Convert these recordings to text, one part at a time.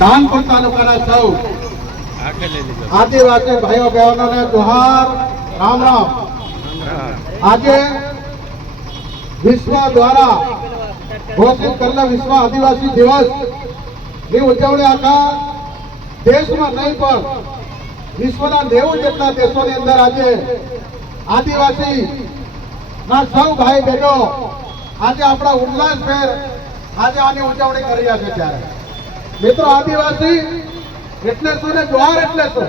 ધાનપુર તાલુકાના સૌ આદિવાસી ભાઈઓ બહેનોને જોહાર, રામ રામ. આજે વિશ્વ દ્વારા ઘોષિત કરેલા વિશ્વ આદિવાસી દિવસ ની ઉજવણી આખા દેશમાં નહીં પણ વિશ્વના 90 જેટલા દેશોની અંદર આજે આદિવાસી ના સૌ ભાઈ બહેનો આજે આપણા ઉલ્લાસભેર આજે આની ઉજવણી કરી રહ્યા છે. ત્યારે મિત્રો, આદિવાસી એટલે શું ને જોહાર એટલે શું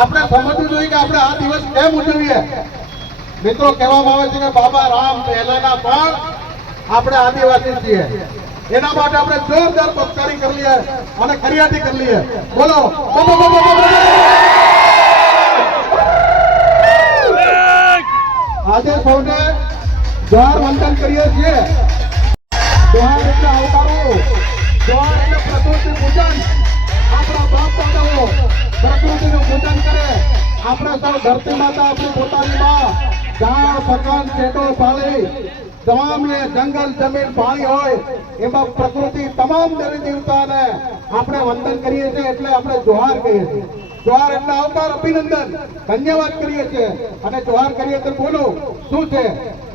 આપણે સમજવું જોઈએ કે આપણે આ દિવસ કેમ ઉજવીએ. મિત્રો, કહેવામાં આવે છે કે બાબા રામ પહેલાના પણ આપણે આદિવાસી છીએ. એના માટે આપણે જોરદાર પત્કારી કરી લઈએ અને કરિયાટી કરી લઈએ. બોલો. આજે સૌને જોહાર વંદન કરીએ છીએ. જોહાર એટલે આવકારો, જોહાર એટલે પ્રકૃતિ પૂજન. આપણા બાપ દાદાઓ પ્રકૃતિનું પૂજન કરે. આપણે સૌ ધરતી માતા આપણી પોતાની માં, ઝાડ પકવાન ખેતો પાળી તમામને જંગલ જમીન પાણી હોય એમાં પ્રકૃતિ તમામ દેવી દેવતાને આપણે વંદન કરીએ છીએ. એટલે આપણે જોહાર કહીએ છીએ. જોહાર એટલે આવકાર, અભિનંદન, ધન્યવાદ કરીએ છીએ. અને જોહાર કરીએ તો બોલો શું છે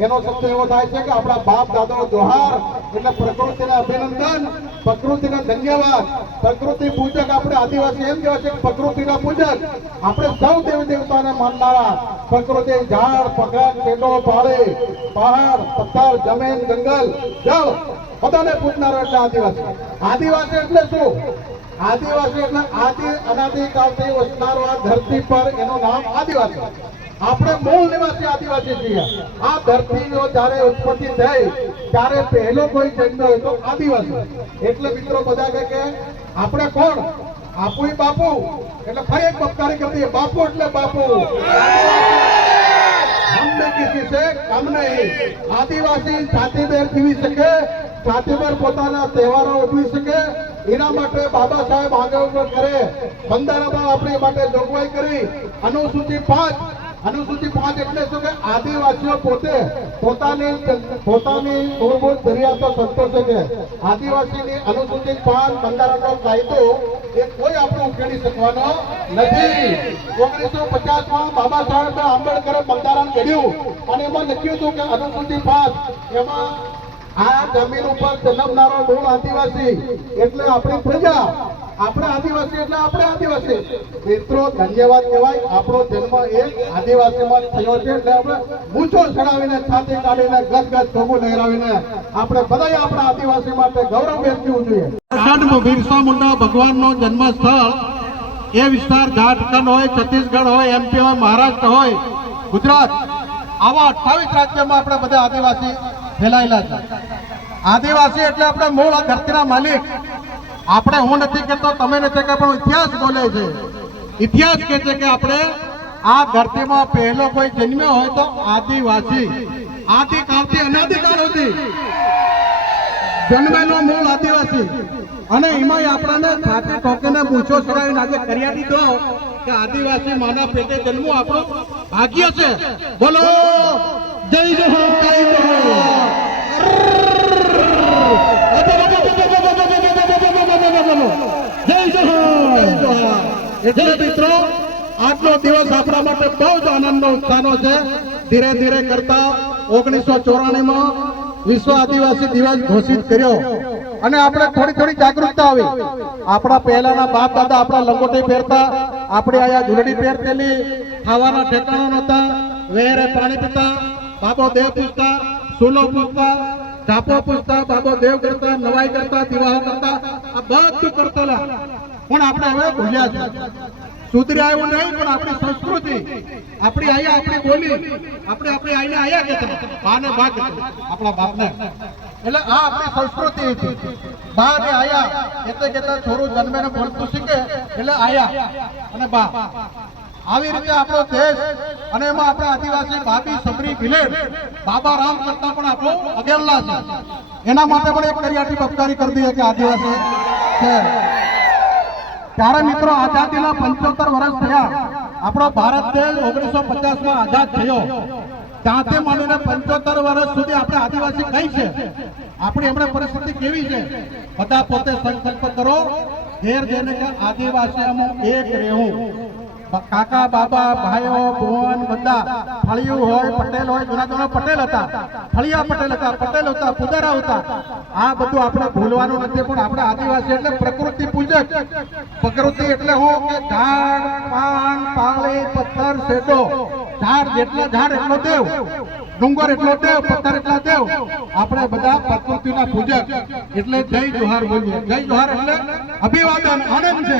એનો શબ્દ એવો થાય છે કે આપણા બાપ દાદાઓ જોહાર એટલે પ્રકૃતિને અભિનંદન, પ્રકૃતિને ધન્યવાદ. પ્રકૃતિ પૂજક આપણે આદિવાસી એમ કહેવાય છે કે પ્રકૃતિના પૂજક આપણે સૌ દેવી દેવતાને માનનારા. પ્રકૃતિ ઝાડ પકવાન ખેતો પાળી પહાડ પથ્થર જમીન જંગલ જળ બધાને પૂજનારો એટલે આદિવાસી. આદિવાસી એટલે શું? આદિવાસી એટલે આદિ અનાદિકાળથી વસનારો આ ધરતી પર એનું નામ આદિવાસી. આપણે મૂળ નિવાસી આદિવાસી છીએ. આ ધરતીનો જ્યારે ઉત્પત્તિ થઈ ત્યારે પહેલો કોઈ જન્મ્યો હોય તો આદિવાસી. એટલે મિત્રો બધા કહે કે આપણે કોણ? આપુ બાપુ. એટલે ફરી એક પત્કારી કરી દઈએ. બાપુ એટલે બાપુ. हमने किसी से कम नहीं. આદિવાસી છાતીભેર જીવી શકે, છાતીભેર પોતાના તહેવારો ઉજવી શકે. એના માટે બાબા સાહેબ આગળ કરે. બંધારણમાં આપણી માટે જોગવાઈ કરી. અનુસૂચિ 5 એટલે શું કે આદિવાસીઓ પોતે પોતાની મૂળભૂત જરૂરિયાતો સંતોષે છે. આદિવાસીની અનુસૂચિ 5 બંધારણનો કાયદો એ કોઈ આપણે ઉકેલી શકવાનો નથી. 1950માં બાબા સાહેબ આંબેડકરે બંધારણ ઘડ્યું અને એમાં લખ્યું હતું કે અનુસૂચિ 5 એમાં આ જમીન ઉપર જન્મનારો મૂળ આદિવાસી એટલે આપણી પ્રજા. આપણે આદિવાસી એટલે આપણે આદિવાસી. મિત્રો, ધન્યવાદ કહેવાય. આપણો જન્મ એક આદિવાસીમાં થયો છે એટલે આપણે મૂછો ચડાવીને છાતી કાઢીને ગદગદ ધોમું લહેરાવીને આપણે બધાએ આપણા આદિવાસી માટે ગૌરવ વ્યક્તવું જોઈએ. બિરસા મુંડા ભગવાનનો જન્મ સ્થળ એ વિસ્તાર ઝારખંડ હોય, છત્તીસગઢ હોય, એમપી હોય, મહારાષ્ટ્ર હોય, ગુજરાત, આવા 28 રાજ્યમાં આપણે બધા આદિવાસી ફેલાયેલા છે. આદિવાસી એટલે આપણે મૂળ આ ધરતીના માલિક. આપણે હું નથી કહેતો, તમે નથી કહેતા, પણ ઇતિહાસ બોલે છે. ઇતિહાસ કહે છે કે આપણે આ ધરતીમાં પહેલો કોઈ જન્મ્યો હોય તો આદિવાસી. આદિકાળથી અનાદિકાળ સુધી જન્મેલો મૂળ આદિવાસી. અને એમાં આપણને છાતી ઠોકીને મૂછો ચડાવીને આજે કરિયાટી દો કે આદિવાસી માના પેટે જન્મવું આપણું ભાગ્ય છે. બોલો જય જોહાર. એટલે મિત્રો, આજનો દિવસ આપણા માટે બહુ જ આનંદનો ઉત્સાહનો છે. ધીરે ધીરે કરતા 1994માં વિશ્વ આદિવાસી દિવસ ઘોષિત કર્યો અને આપણે થોડી જાગૃતતા આવી. આપણા પહેલાના બાપ દાદા આપણા લંગોટી પહેરતા, આપણે આયા ઝૂલડી પહેરતેલી, ખાવાના ઠેકાણા નહોતા, વેરે પાણી પીતા, બાબો દેવ પૂજતા, સુલો પૂજતા, ઝાપો પૂજતા, બાબો દેવ કરતા, નવાઈ કરતા, વિવાહ કરતા, આ બધું કરતા. પણ આપણે હવે ભૂલ્યા છે. સુધરી આવ્યું નહીં, પણ આપણી સંસ્કૃતિ, આપણી આયા, આપણી બોલી, આપણે આપણી આઈને આયા કે બાને બા કે આપણા બાપને. એટલે આ આપણી સંસ્કૃતિ હતી. બા ને આયા એટલે કેતા છોરું જન્મે ને બોલતું શીખે એટલે આયા અને બા. આવી રીતે આપણો દેશ અને એમાં આપણે આદિવાસી ભાભી સબરી ભીલેડ બાબા રામ કરતા પણ આપણો અગેલા છે. એના માટે પણ એક કરિયાટી પત્કારી કરી દઈએ કે આદિવાસી છે. ત્યારે મિત્રો, આઝાદીના 75 વર્ષ થયા. આપણો ભારત દેશ 1950માં આઝાદ થયો. ત્યાંથી માંડીને 75 વર્ષ સુધી આપણે આદિવાસી કઈ છે, આપણી હમણાં પરિસ્થિતિ કેવી છે, બધા પોતે સંકલ્પ કરો. ઘેર જઈને કે આદિવાસીઓમાં એક રહેવું, કાકા બાબા ભાઈઓ ભુવન બધા ફળિયું હોય પટેલ હોય, જૂના જૂના પટેલ હતા, ફળિયા પટેલ હતા, પટેલ હતા, પુદારા હતા. આ બધું આપણે ભૂલવાનું નથી. પણ આપણે આદિવાસી એટલે પ્રકૃતિ પૂજક. પ્રકૃતિ એટલે હું કે ઝાડ પાન પાળી પથ્થર શેઢો, ઝાડ જેટલા ઝાડ એટલો દેવ, ડુંગર એટલો દેવ, પથ્થર એટલા દેવ. આપણે બધા પ્રકૃતિના પૂજક. એટલે જય જોહાર બોલીએ. જય જોહાર એટલે અભિવાદન, આનંદ છે.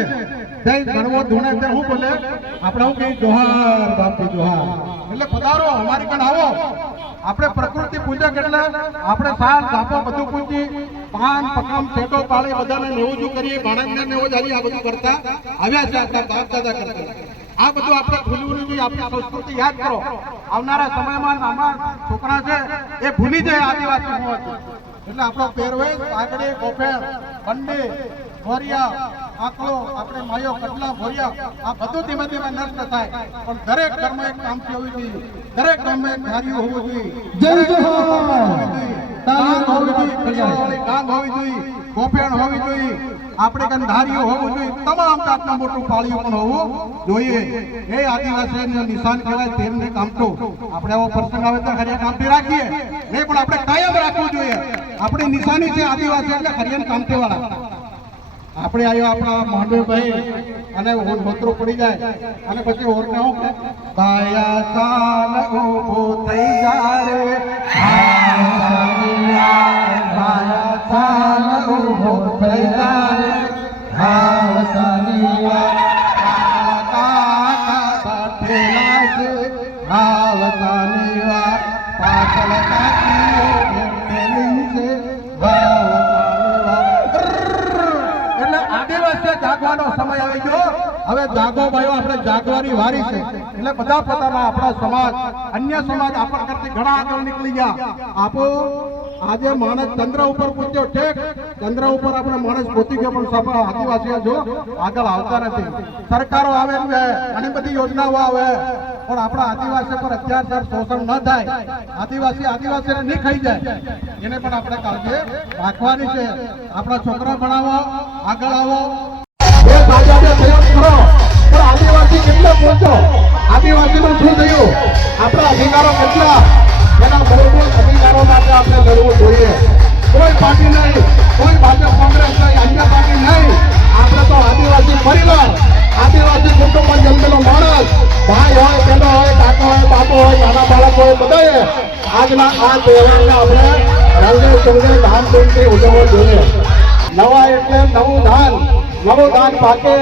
જય ગણવો ધૂણે તે હું બોલે આપણે હું કહીએ જોહાર બાપી જોહાર. એટલે પધારો અમારી કણ આવો. આપણે પ્રકૃતિ પૂજક એટલે આપણે સાલ ધાપો બધું પૂજી, પાન પકમ શેઢો પાળી બધાને નેવજું કરીએ, બાળકને નેવજ આવી આ બધું કરતા આવ્યા છે. આપણા બાપ દાદા કરતા આ બધું આપણે ભૂલવું નહીં. આપણી સંસ્કૃતિ યાદ કરો. આવનારા સમયમાં નાના છોકરા છે એ ભૂલી જાય આદિવાસી શું હતું. એટલે આપણો પહેરવેશ પાઘડી કોફેર બંડી ભોરિયા આકલો આપણે માયો કટલા ભોરિયા આ બધું ધીમે ધીમે નષ્ટ થાય. પણ દરેક ઘરમાં એક કામથી હોવી જોઈએ, દરેક ઘરમાં એક ધાર્યું હોવું જોઈએ. જય જોહાર, ગાંગ હોવી જોઈએ, કોફેણ હોવી જોઈએ, આપણે કન ધાર્યું હોવું જોઈએ. તમામ જાતના મોટું પાળિયું પણ હોવું જોઈએ. એ આદિવાસીનું નિશાન કહેવાય. તેમને કામઠું આપણે આવો પ્રસંગ આવે તો હરિયા કામઠી રાખીએ નહીં, પણ આપણે કાયમ રાખવું જોઈએ. આપણી નિશાની છે આદિવાસી એટલે હરિયાણ કામઠી વાળા. આપણે આવ્યો આપણા માંડવીભાઈ અને હોતરું પડી જાય અને પછી ઓરને હું કે ભાયા ચાલ ઊભો થઈ જા રે, ભાયા ચાલ ઊભો થઈ જા રે, કાકા સાથેલા છે ભાવતાની વાત, પાછળ કાકીઓ ઘેરતેલી છે જાગવાનો સમય આવી ગયો. હવે જાગો ભાઈઓ, આપણે જાગવાની વારી છે. એટલે બધા પોતાના આપણા સમાજ અન્ય સમાજ આપણા કરતી ઘણા આગળ નીકળી ગયા. આપો આજે માણસ ચંદ્ર ઉપર પૂછ્યો, ઠેક ચંદ્ર ઉપર આપણે માણસ પહોંચી ગયો, પણ સભા આદિવાસીઓ જો આગળ આવતા નથી. સરકારો આવે છે, ઘણી બધી યોજનાઓ આવે, પણ આપણા આદિવાસી પર અત્યાચાર શોષણ ન થાય, આદિવાસીને નહીં ખાઈ જાય, એને પણ આપણે કાળજી રાખવાની છે. આપણા છોકરા ભણાવો, આગળ આવો. આદિવાસી કેટલા પહોંચો, આદિવાસીનું શું થયું, આપણા અધિકારો કેટલા, એના મૂળભૂત અધિકારો માટે આપણે લડવું જોઈએ. કોઈ પાર્ટી નહીં, કોઈ ભાજપ કોંગ્રેસ નહીં, અન્ય પાર્ટી નહીં. આપણે તો આદિવાસી પરિવાર, આદિવાસી કુટુંબમાં જન્મેલો માણસ, ભાઈ હોય, બહેનો હોય, કાકા હોય, બાપુ હોય, નાના બાળકો હોય, બધાએ આજના આ તહેવારને આપણે રંગે ચંગે ધામધૂમથી ઉજવવો જોઈએ. નવા એટલે નવું ધાન, નવું ધાન પાકે,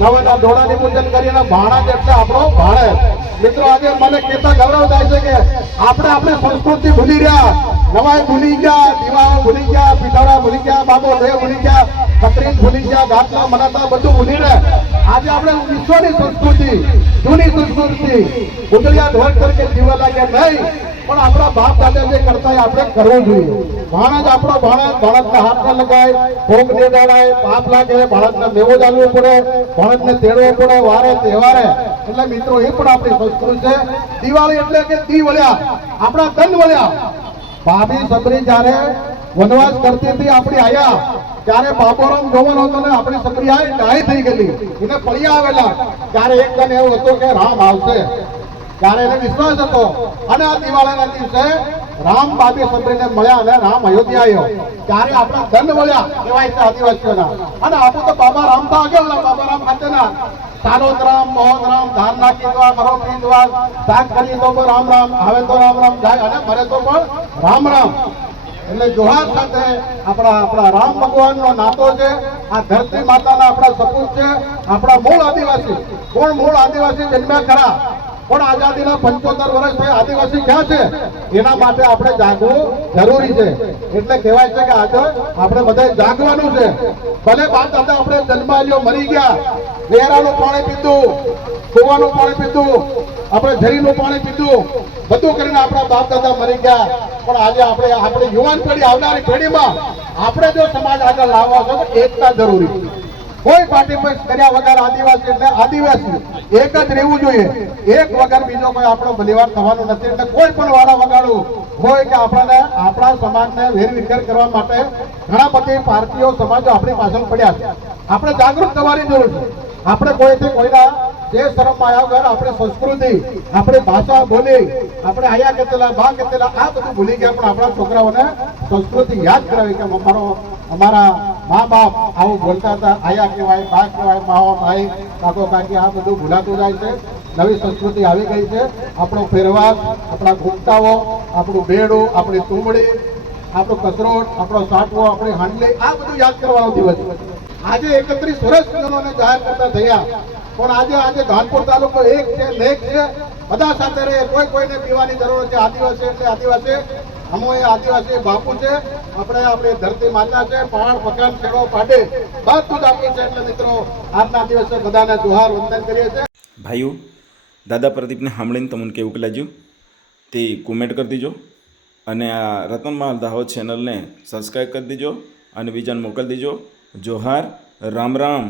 નવાના દોડાની પૂજન કરીને ભાણા એટલે આપણો ભાણે. મિત્રો આજે મને કેટલા ગૌરવ થાય છે કે આપણે આપણી સંસ્કૃતિ ભૂલી રહ્યા, નવાઈ ભૂલી ગયા, દીવાઓ ભૂલી ગયા, પીઠાડા ભૂલી ગયા, બાબો દેવ ભૂલી ગયા, ખત્રી ભૂલી ગયા, ગાંઠના મનાતા બધું ભૂલી રહે. આજે આપણે વિશ્વની સંસ્કૃતિ, જૂની સંસ્કૃતિ ઉજળિયા ઢોર તરીકે જીવવા લાગ્યા નહીં, પણ આપણા બાપ દાદા જે કરતા એ આપણે કરવું જોઈએ. ભાણજ આપણો ભાણજને હાથ ન લગાય, ભોગ ને દાડાય, પાપ લાગે, ભાણજને લેવો ચાલવું પડે, ભાણજને તેડવો પડે વારે તહેવારે. એટલે મિત્રો એ પણ આપણી સંસ્કૃતિ છે. દિવાળી એટલે કે દી વળ્યા, આપણા ધન વળ્યા. ભાભી સબરી જયારે વનવાસ કરતી હતી આપણી આયા, ત્યારે બાબોરામ જોવાનો હતો ને આપણી સબરી આવી ડાહી થઈ ગયેલી, એને પળિયા આવેલા. ત્યારે એક જણ એવું હતું કે રામ આવશે, ત્યારે એને વિશ્વાસ હતો. અને આ દિવાળીના દિવસે રામ બાબી સબરીને મળ્યા અને રામ અયોધ્યા આવ્યો. ત્યારે આપણા ધન મળ્યા કહેવાય છે આદિવાસીઓના. અને આપું તો બાબા રામ તો આગળ, બાબા રામ ખાતેના સાલોદરામ, મોહનરામ, ધાન નાખી દવા, મરોપરી દવા, શાક કરી દો રામ રામ, આવે તો રામ રામ જાય અને મરે તો પણ રામ રામ. એટલે જોહાર સાથે આપણા રામ ભગવાનનો નાતો છે. આ ધરતી માતાના આપણા સપૂત છે, આપણા મૂળ આદિવાસી. કોણ મૂળ આદિવાસી જન્મ્યા ખરા, પણ આઝાદીના 75 વર્ષ થઈ આદિવાસી ક્યાં છે, એના માટે આપણે જાગવું જરૂરી છે. એટલે કહેવાય છે કે આજે આપણે બધા જાગવાનું છે. ભલે બાપ દાદા આપણે જન્માલ્યો મરી ગયા, વેરાનું પાણી પીધું, કુવાનું પાણી પીધું, આપણે ઝરીનું પાણી પીધું, બધું કરીને આપણા બાપ દાદા મરી ગયા. પણ આજે આપણી યુવાન પેઢી, આવનારી પેઢીમાં આપણે જો સમાજ આગળ લાવવા છે તો એકતા જરૂરી છે. કોઈ પાર્ટી પક્ષ કર્યા વગર આદિવાસી એટલે આદિવાસી એક જ રહેવું જોઈએ. એક વગર બીજો કોઈ આપણો બલિવાર થવાનું નથી. એટલે કોઈ પણ વાળા વગાડું હોય કે આપણા સમાજને વેરવિખેર કરવા માટે ઘણા બધી પાર્ટીઓ સમાજો આપણી પાછળ પડ્યા છે. આપણે જાગૃત થવાની જરૂર છે. આપણે કોઈથી કોઈના જે શરમ આવ્યા વગર આપણે સંસ્કૃતિ, આપણી ભાષા બોલી, આપણે આયા કેટલા બા કેટલા આ બધું ભૂલી ગયા, પણ આપણા છોકરાઓને સંસ્કૃતિ યાદ કરાવી કે અમારા મા બાપ આવું બોલતા હતા, આયા કહેવાય, બા કહેવાય, માવો ભાઈ કાકો કાકી, આ બધું ભૂલાતું જાય છે. નવી સંસ્કૃતિ આવી ગઈ છે. આપણો પહેરવાશ, આપણા ઘૂંઘટાઓ, આપણું બેડું, આપણી તુંબડી, આપણો કચરોટ, આપણો સાટવો, આપણી હાંડલી, આ બધું યાદ કરવાનો દિવસ છે. આજે 31 વર્ષ જનોને જાહેર કરતા થયા, પણ આજે ધાનપુર તાલુકો એક છે, લેખ છે, બધા સાથે રહે, કોઈને પીવાની જરૂર છે. આદિવાસી એટલે આદિવાસી, અમો એ આદિવાસી બાપુ છે, આપણે આપણી ધરતી માતા છે, પહાડ પકાન ખેડો પાડે બધું જ આપણું છે. એટલે મિત્રો આજના દિવસે બધાને જોહાર વંદન કરીએ છીએ. ભાઈઓ, દાદા પ્રદીપને સાંભળીને તમને કેવું લાગ્યું તે કોમેન્ટ કરી દીજો, અને આ રતનમાલ દાહોદ ચેનલને સબસ્ક્રાઈબ કરી દીજો અને બીજાને મોકલી દીજો. જોહાર, રામ રામ.